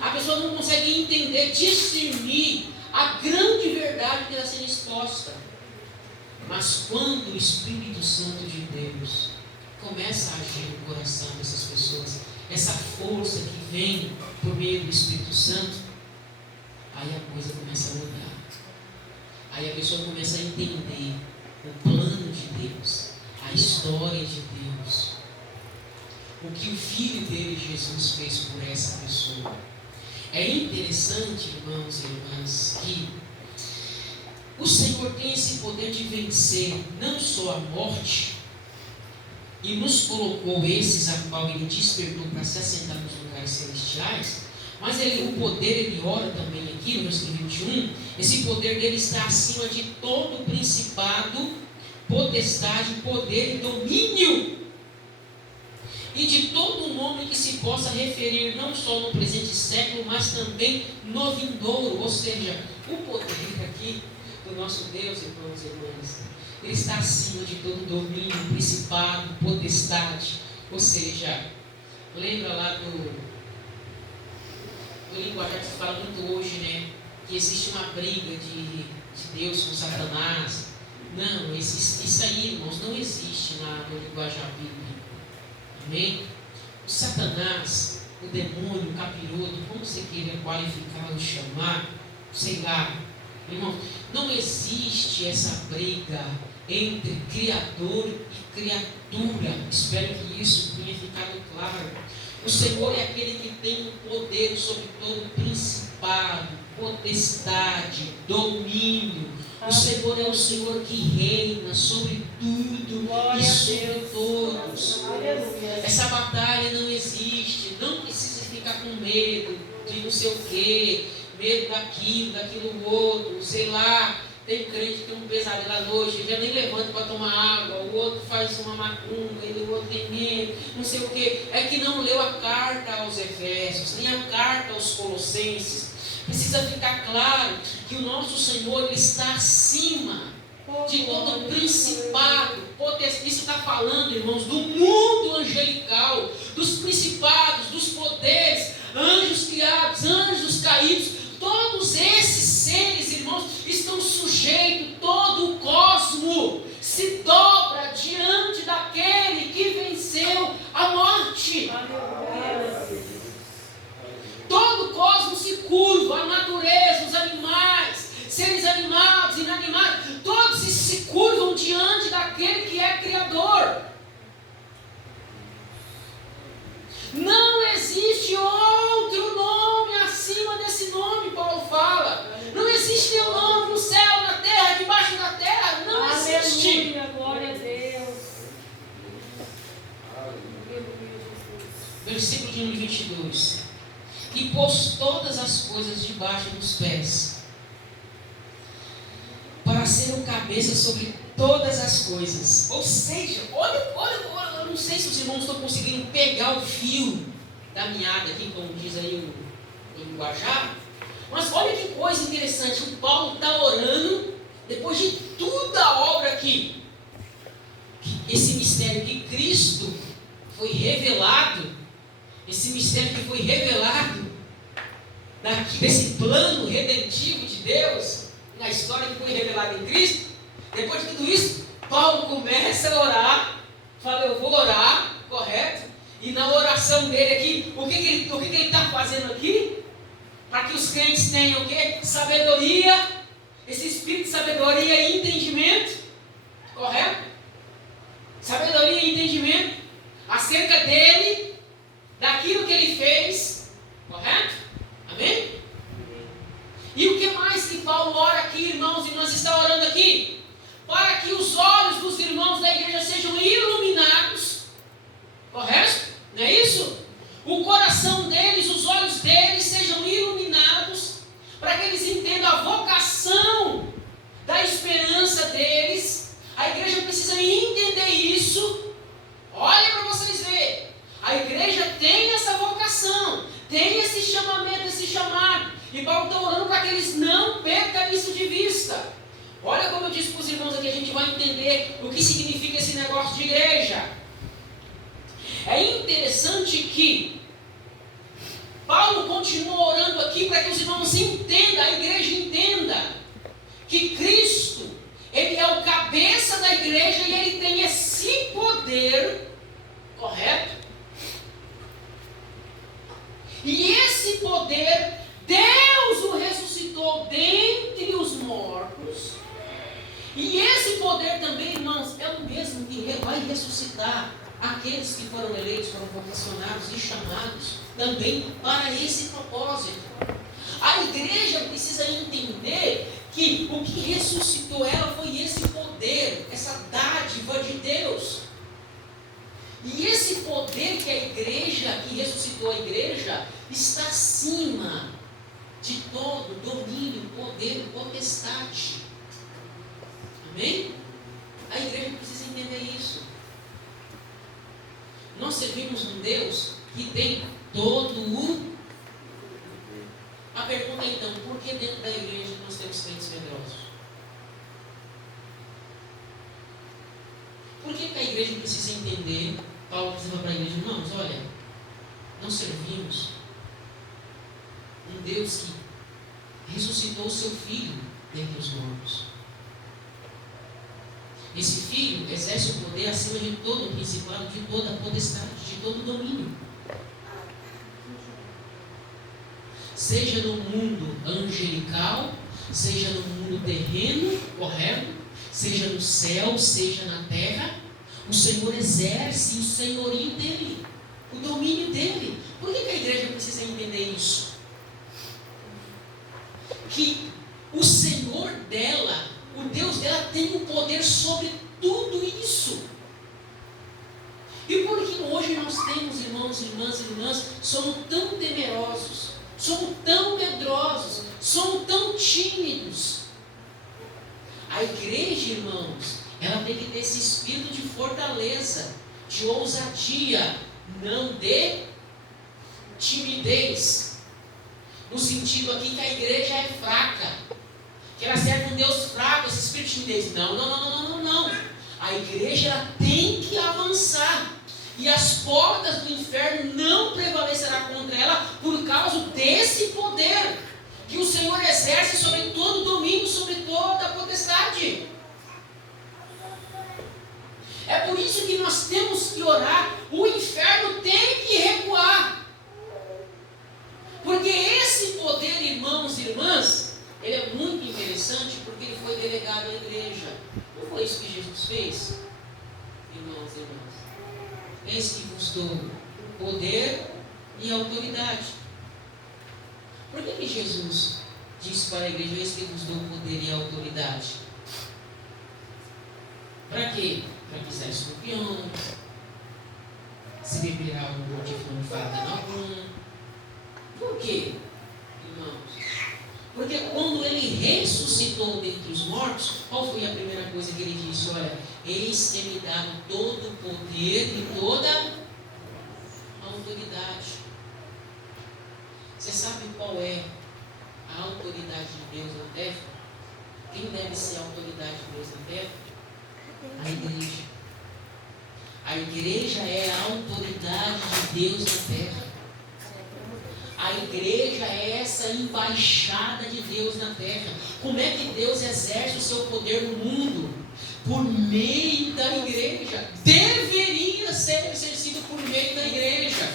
A pessoa não consegue entender, discernir a grande verdade que está sendo exposta. Mas quando o Espírito Santo de Deus começa a agir no coração dessas pessoas, essa força que vem por meio do Espírito Santo, aí a coisa começa a mudar. Aí a pessoa começa a entender o plano de Deus, a história de Deus, o que o Filho dele, Jesus, fez por essa pessoa. É interessante, irmãos e irmãs, que o Senhor tem esse poder de vencer não só a morte, e nos colocou esses a qual Ele despertou para se assentar nos lugares celestiais, mas o poder, Ele ora também aqui no versículo 21, esse poder dele está acima de todo principado, potestade, poder e domínio, e de todo nome que se possa referir não só no presente século, mas também no vindouro. Ou seja, o poder aqui do nosso Deus, irmãos e irmãs, ele está acima de todo domínio, principado, potestade. Ou seja, lembra lá do linguajar que se fala muito hoje, né? Que existe uma briga de Deus com Satanás. Não, isso aí, irmãos, não existe no linguajar bíblico. Amém? O Satanás, o demônio, o capiroto, como você queira qualificar ou chamar, sei lá, irmão, não existe essa briga entre Criador e criatura. Espero que isso tenha ficado claro. O Senhor é aquele que tem o poder sobre todo principado, potestade, domínio. O Senhor é o Senhor que reina sobre tudo e sobre todos. Essa batalha não existe. Não precisa ficar com medo de não sei o que, medo daquilo outro, sei lá. Tem crente que tem um pesadelo à noite, ele já nem levanta para tomar água, o outro faz uma macumba, o outro tem medo, não sei o que. É que não leu a carta aos Efésios, nem a carta aos Colossenses. Precisa ficar claro que o nosso Senhor ele está acima de todo principado, potestade. Isso está falando, irmãos, do mundo angelical, dos principados, dos poderes, anjos criados, anjos caídos. Todos esses seres, irmãos, estão sujeitos, todo o cosmo se dobra diante daquele que venceu a morte. Todo o cosmo se curva, a natureza, os animais, seres animados, inanimados, todos se curvam diante daquele que é Criador. Não existe outro nome acima desse nome, Paulo fala. Não existe nenhum nome no céu, na terra, debaixo da terra. Não existe. Aleluia, glória a Deus. Versículo de número 22. E pôs todas as coisas debaixo dos pés, para ser o cabeça sobre todas as coisas. Ou seja, olha, eu não sei se os irmãos estão conseguindo pegar o fio da meada aqui, como diz aí o linguajar, mas olha que coisa interessante. O Paulo está orando, depois de toda a obra aqui, esse mistério que Cristo foi revelado, esse mistério que foi revelado, desse plano redentivo de Deus, na história que foi revelada em Cristo. Depois de tudo isso, Paulo começa a orar, fala, eu vou orar, correto? E na oração dele aqui, o que ele está fazendo aqui? Para que os crentes tenham o quê? Sabedoria, esse espírito de sabedoria e entendimento, correto? Sabedoria e entendimento acerca dele, daquilo que ele fez, correto? Amém? E o que mais que Paulo ora aqui, irmãos, e nós está orando aqui? Para que os olhos dos irmãos da igreja sejam iluminados, correto? Não é isso? O coração deles, os olhos deles sejam iluminados, para que eles entendam a vocação igreja. É interessante que Paulo continua orando aqui para que os irmãos entendam, a igreja entenda, que Cristo, Ele é o cabeça da igreja e Ele tem esse poder, correto? E esse poder, Deus o ressuscitou dentre os mortos. E esse poder também, irmãos, é o mesmo que vai ressuscitar aqueles que foram eleitos, foram vocacionados e chamados também para esse propósito. A igreja precisa entender que o que ressuscitou ela foi esse poder, essa dádiva de Deus. E esse poder que a igreja, que ressuscitou a igreja, está acima de todo domínio, poder, potestade. Amém? A igreja precisa entender isso. Nós servimos um Deus que tem todo o... A pergunta é então, por que dentro da igreja nós temos crentes medrosos? Por que a igreja precisa entender? Paulo dizia para a igreja, irmãos, olha, nós servimos um Deus que ressuscitou o seu Filho dentre os mortos. Esse Filho exerce o poder acima de todo o principado, de toda a potestade, de todo o domínio. Seja no mundo angelical, seja no mundo terreno, correto? Seja no céu, seja na terra, o Senhor exerce o senhorio dele, o domínio dele. Por que a igreja precisa entender isso? Que o Senhor dela, o Deus dela, tem o poder sobre tudo isso. E por que hoje nós temos, irmãos, irmãs, somos tão temerosos, somos tão medrosos, somos tão tímidos? A igreja, irmãos, ela tem que ter esse espírito de fortaleza, de ousadia, não de timidez. No sentido aqui que a igreja é fraca, que ela serve um Deus fraco, esse espírito de timidez. Não. A igreja ela tem que avançar. E as portas do inferno não prevalecerão contra ela por causa desse poder que o Senhor exerce sobre todo o domínio, sobre toda a potestade. É por isso que nós temos que orar. O inferno tem que recuar. Porque esse poder, irmãos e irmãs, ele é muito interessante porque ele foi delegado à igreja. Não foi isso que Jesus fez? Irmãos e irmãs, eis que vos dou poder e autoridade. Por que Jesus disse para a igreja, eis que vos dou poder e autoridade? Para quê? Para pisar escorpião, se beber algo de fada algum. Por quê, irmãos? Porque quando ele ressuscitou dentre os mortos, qual foi a primeira coisa que ele disse? Olha, eis que me dado todo o poder e toda a autoridade. Você sabe qual é a autoridade de Deus na terra? Quem deve ser a autoridade de Deus na terra? A igreja. A igreja é a autoridade de Deus na terra. A igreja é essa embaixada de Deus na terra. Como é que Deus exerce o seu poder no mundo? Por meio da igreja. Deveria ser exercido por meio da igreja.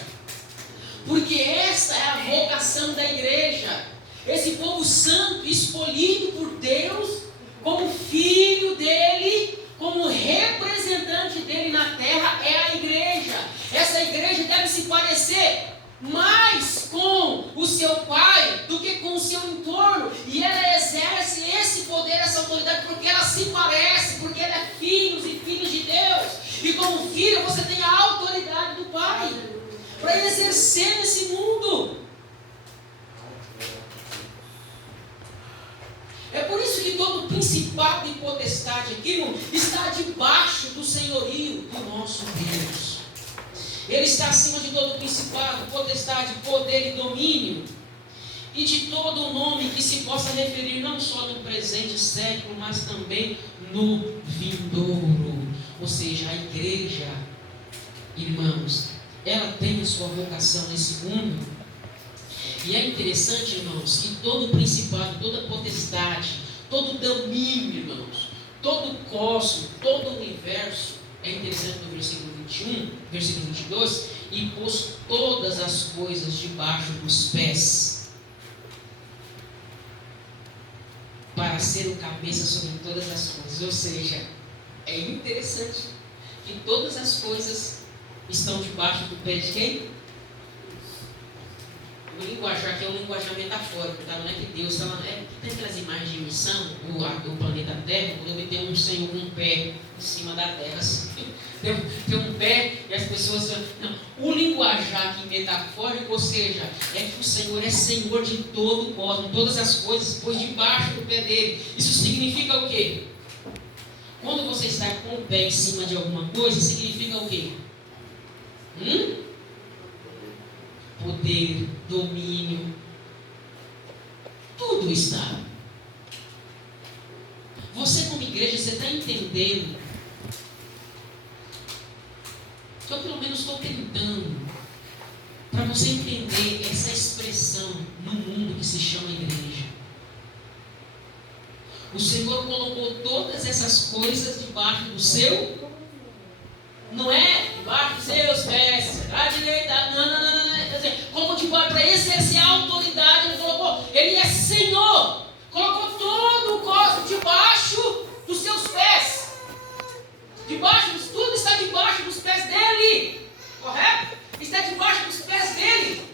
Porque essa é a vocação da igreja. Esse povo santo, escolhido por Deus, como filho dele, como representante dele na terra, é a igreja. Essa igreja deve se parecer mais com o seu pai do que com o seu entorno. E ela exerce esse poder, essa autoridade, porque ela se parece, porque ela é filhos e filhos de Deus. E como filho, você tem a autoridade do pai para exercer nesse mundo. É por isso que todo principado e potestade aqui, irmão, está debaixo do senhorio do nosso Deus. Ele está acima de todo principado, potestade, poder e domínio, e de todo o nome que se possa referir não só no presente século, mas também no vindouro. Ou seja, a igreja, irmãos, ela tem a sua vocação nesse mundo. E é interessante, irmãos, que todo principado, toda potestade, todo domínio, irmãos, todo cosmo, todo universo, é interessante no versículo 21, versículo 22, e pôs todas as coisas debaixo dos pés, para ser o cabeça sobre todas as coisas. Ou seja, é interessante que todas as coisas estão debaixo do pé de quem? O linguajar aqui é um linguajar metafórico, tá? Não é que Deus está lá. Tem aquelas imagens de missão do planeta Terra, quando eu tenho um Senhor com um pé em cima da Terra, assim. Tem um pé e as pessoas. Não, o linguajar aqui metafórico, ou seja, é que o Senhor é Senhor de todo o cosmos, todas as coisas, pois debaixo do pé dele. Isso significa o quê? Quando você está com o pé em cima de alguma coisa, significa o quê? Poder, domínio, tudo está. Você como igreja, você está entendendo? Eu pelo menos estou tentando, para você entender essa expressão no mundo que se chama igreja. O Senhor colocou todas essas coisas debaixo do seu, não é debaixo dos seus pés, à direita, não. Como debaixo, para exercer a autoridade, ele colocou, ele é Senhor, colocou todo o cosmos debaixo dos seus pés, tudo está debaixo dos pés dele, correto? Está debaixo dos pés dele.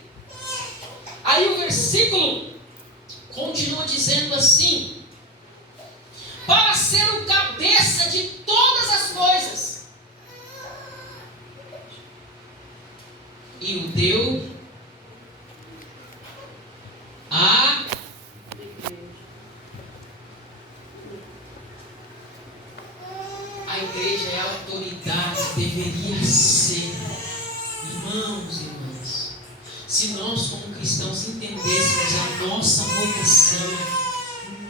Aí o versículo continua dizendo assim: para ser o cabeça de todas as coisas, e o deu a igreja é a autoridade, deveria ser. Irmãos e irmãs, se nós como cristãos entendêssemos a nossa vocação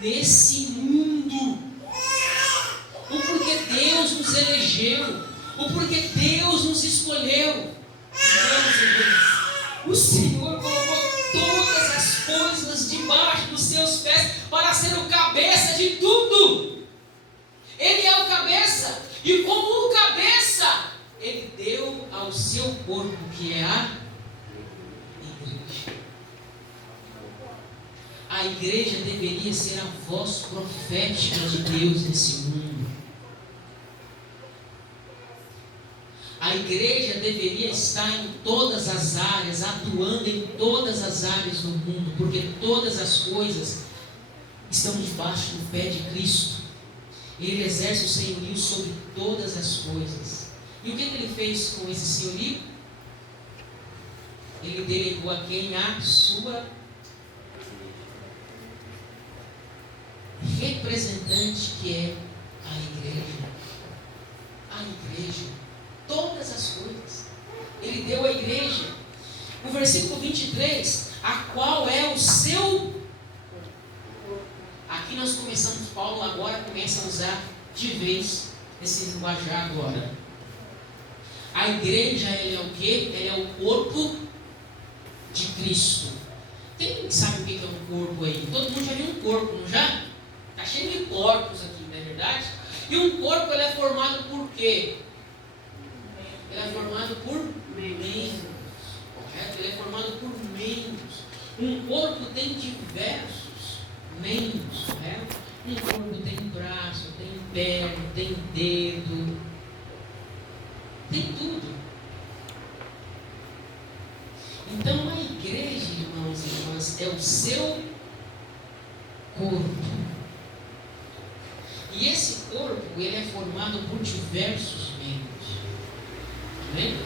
nesse mundo, o porquê Deus nos elegeu, o porquê Deus nos escolheu, irmãos e irmãs, o Senhor colocou todas as coisas debaixo dos seus pés para ser o cabeça de tudo. Ele é o cabeça, e como o cabeça, ele deu ao seu corpo, que é a igreja. A igreja deveria ser a voz profética de Deus nesse mundo. A igreja deveria estar em todas as áreas, atuando em todas as áreas do mundo, porque todas as coisas estão debaixo do pé de Cristo. Ele exerce o senhorio sobre todas as coisas. E o que ele fez com esse senhorio? Ele delegou a quem? A sua representante, que é a igreja. A igreja. Todas as coisas. Ele deu à igreja. O versículo 23, a qual é o seu. Aqui nós começamos, Paulo agora começa a usar de vez esse linguajar agora. A igreja, ele é o quê? Ele é o corpo de Cristo. Quem sabe o que é um corpo aí? Todo mundo já viu um corpo, não já? Está cheio de corpos aqui, não é verdade? E um corpo, ele é formado por quê? Ele é formado por membros, correto? Ele é formado por membros. Um corpo tem diversos membros, correto? Um corpo tem braço, tem perna, tem dedo, tem tudo. Então a igreja, irmãos e irmãs, é o seu corpo. E esse corpo, ele é formado por diversos membros. Amém?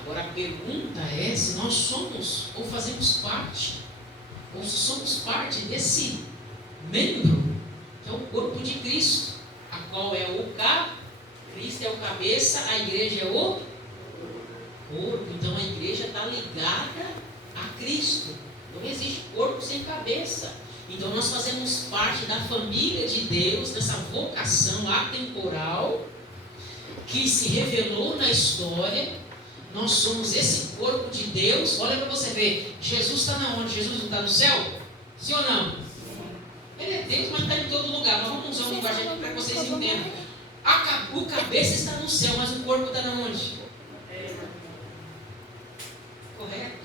Agora a pergunta é se nós somos ou fazemos parte, ou se somos parte desse membro, que é o corpo de Cristo, a qual é o Cristo é o cabeça, a igreja é o corpo. Então a igreja está ligada a Cristo. Não existe corpo sem cabeça. Então nós fazemos parte da família de Deus, dessa vocação atemporal que se revelou na história. Nós somos esse corpo de Deus. Olha para você ver, Jesus está na onde? Jesus não está no céu? Sim ou não? Ele é Deus, mas está em todo lugar. Nós vamos usar um linguagem para que vocês entendam. O cabeça está no céu, mas o corpo está na onde? Correto?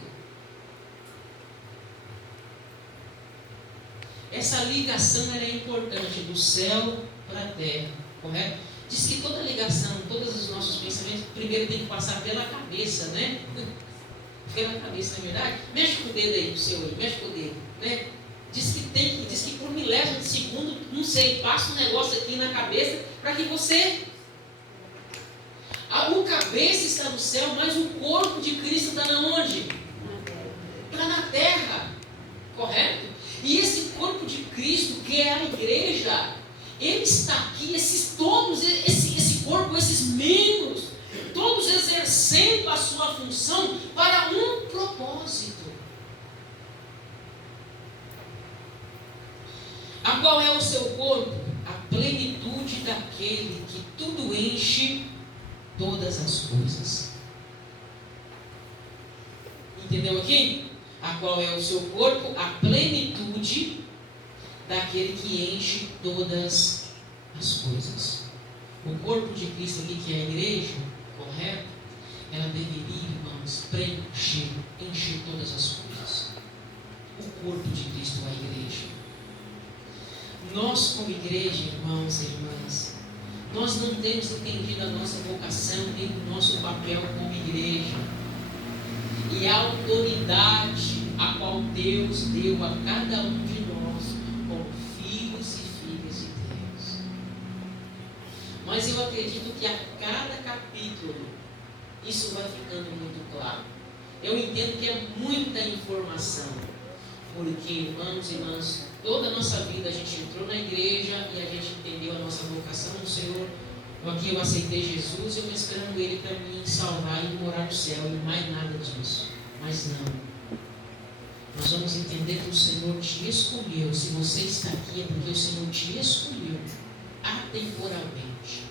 Essa ligação ela é importante do céu para a terra, correto? Diz que toda ligação, todos os nossos pensamentos, primeiro tem que passar pela cabeça, né? Pela cabeça, na verdade. Mexe com o dedo aí, o seu aí, mexe com o dedo, né? Diz que por milésimo de segundo, não sei, passa um negócio aqui na cabeça para que você... O cabeça está no céu, mas o corpo de Cristo está na onde? Está na terra, correto? E esse corpo de Cristo, que é a igreja, ele está aqui, esse corpo, esses membros, todos exercendo a sua função para um propósito. A qual é o seu corpo? A plenitude daquele que tudo enche todas as coisas. Entendeu aqui? A qual é o seu corpo? A plenitude daquele que enche todas as coisas. O corpo de Cristo aqui, que é a igreja, correto? Ela deveria, irmãos, encher todas as coisas. O corpo de Cristo é a igreja. Nós, como igreja, irmãos e irmãs, nós não temos entendido a nossa vocação nem o nosso papel como igreja. E a autoridade a qual Deus deu a cada um de nós como filhos e filhas de Deus. Mas eu acredito que a cada capítulo isso vai ficando muito claro. Eu entendo que é muita informação, porque, irmãos e irmãs, toda a nossa vida a gente entrou na igreja e a gente entendeu a nossa vocação no Senhor. Aqui eu aceitei Jesus e eu esperando Ele para me salvar e morar no céu, e mais nada disso. Mas não. Nós vamos entender que o Senhor te escolheu. Se você está aqui é porque o Senhor te escolheu atemporalmente,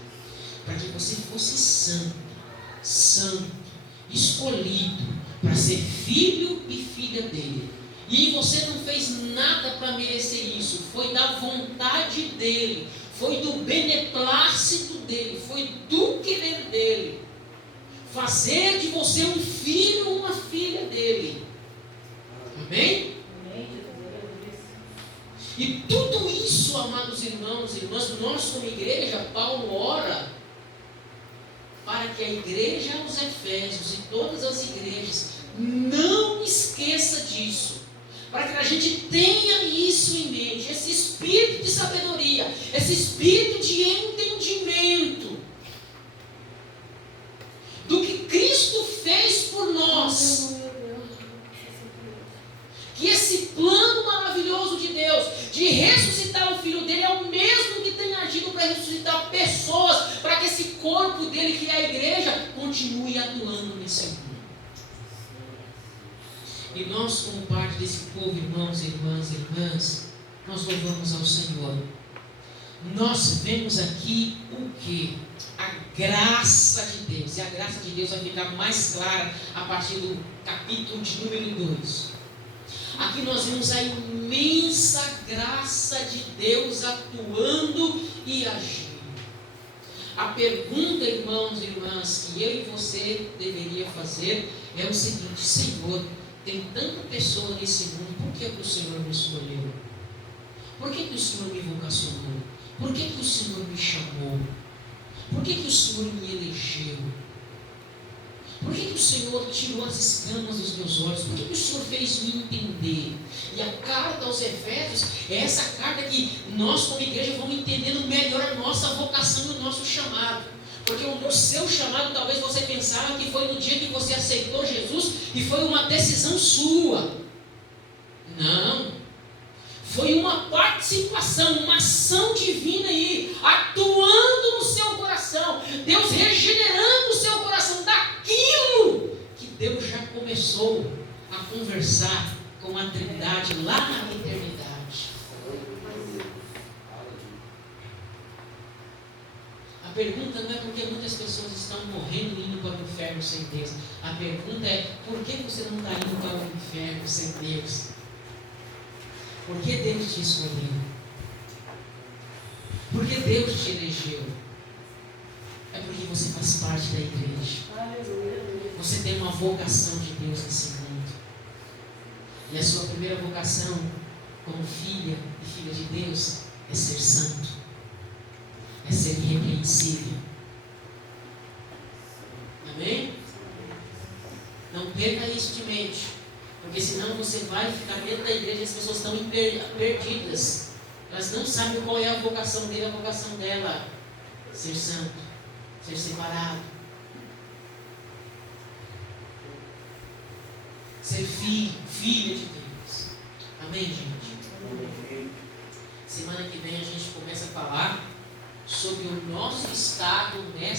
para que você fosse santo, escolhido para ser filho e filha dele. E você não fez nada para merecer isso. Foi da vontade dele, foi do beneplácito dele, foi do querer dele fazer de você um filho ou uma filha dele. Amém? E tudo isso, amados irmãos e irmãs, nós como igreja, Paulo ora para que a igreja aos Efésios e todas as igrejas não esqueça disso, para que a gente tenha isso em mente, esse espírito de sabedoria, esse espírito de entendimento do que Cristo fez por nós. Que esse plano maravilhoso de Deus, de ressuscitar o Filho dele, é o mesmo que tem agido para ressuscitar pessoas, para que esse corpo dele, que é a igreja, continue atuando nesse mundo. E nós, como parte desse povo, irmãos, irmãs, nós louvamos ao Senhor. Nós vemos aqui o que? A graça de Deus. E a graça de Deus vai ficar mais clara a partir do capítulo de número 2. Aqui nós vemos a imensa graça de Deus atuando e agindo. A pergunta, irmãos e irmãs, que eu e você deveria fazer é o seguinte: Senhor, tem tanta pessoa nesse mundo, por que o Senhor me escolheu? Por que o Senhor me vocacionou? Por que o Senhor me chamou? Por que o Senhor me elegeu? Por que o Senhor tirou as escamas dos meus olhos? Por que o Senhor fez me entender? E a carta aos Efésios é essa carta que nós como igreja vamos entendendo melhor a nossa vocação e o nosso chamado. Porque o seu chamado, talvez você pensava que foi no dia que você aceitou Jesus e foi uma decisão sua. Não. Foi uma participação, uma ação divina aí, atuando no seu coração. Deus regenerando o seu coração daquilo que Deus já começou a conversar com a Trindade lá na eternidade. pergunta não é porque muitas pessoas estão morrendo e indo para o inferno sem Deus. A pergunta é, por que você não está indo para o inferno sem Deus? Por que Deus te escolheu? Por que Deus te elegeu? É porque você faz parte da igreja. Você tem uma vocação de Deus nesse mundo. E a sua primeira vocação, como filha e filha de Deus, é ser santo. É ser irrepreensível. Amém? Não perca isso de mente. Porque senão você vai ficar dentro da igreja e as pessoas estão perdidas. Elas não sabem qual é a vocação dele, a vocação dela. Ser santo, ser separado. Ser filho, filha de Deus. Amém, gente? Semana que vem a gente começa a falar sobre o nosso estado nessa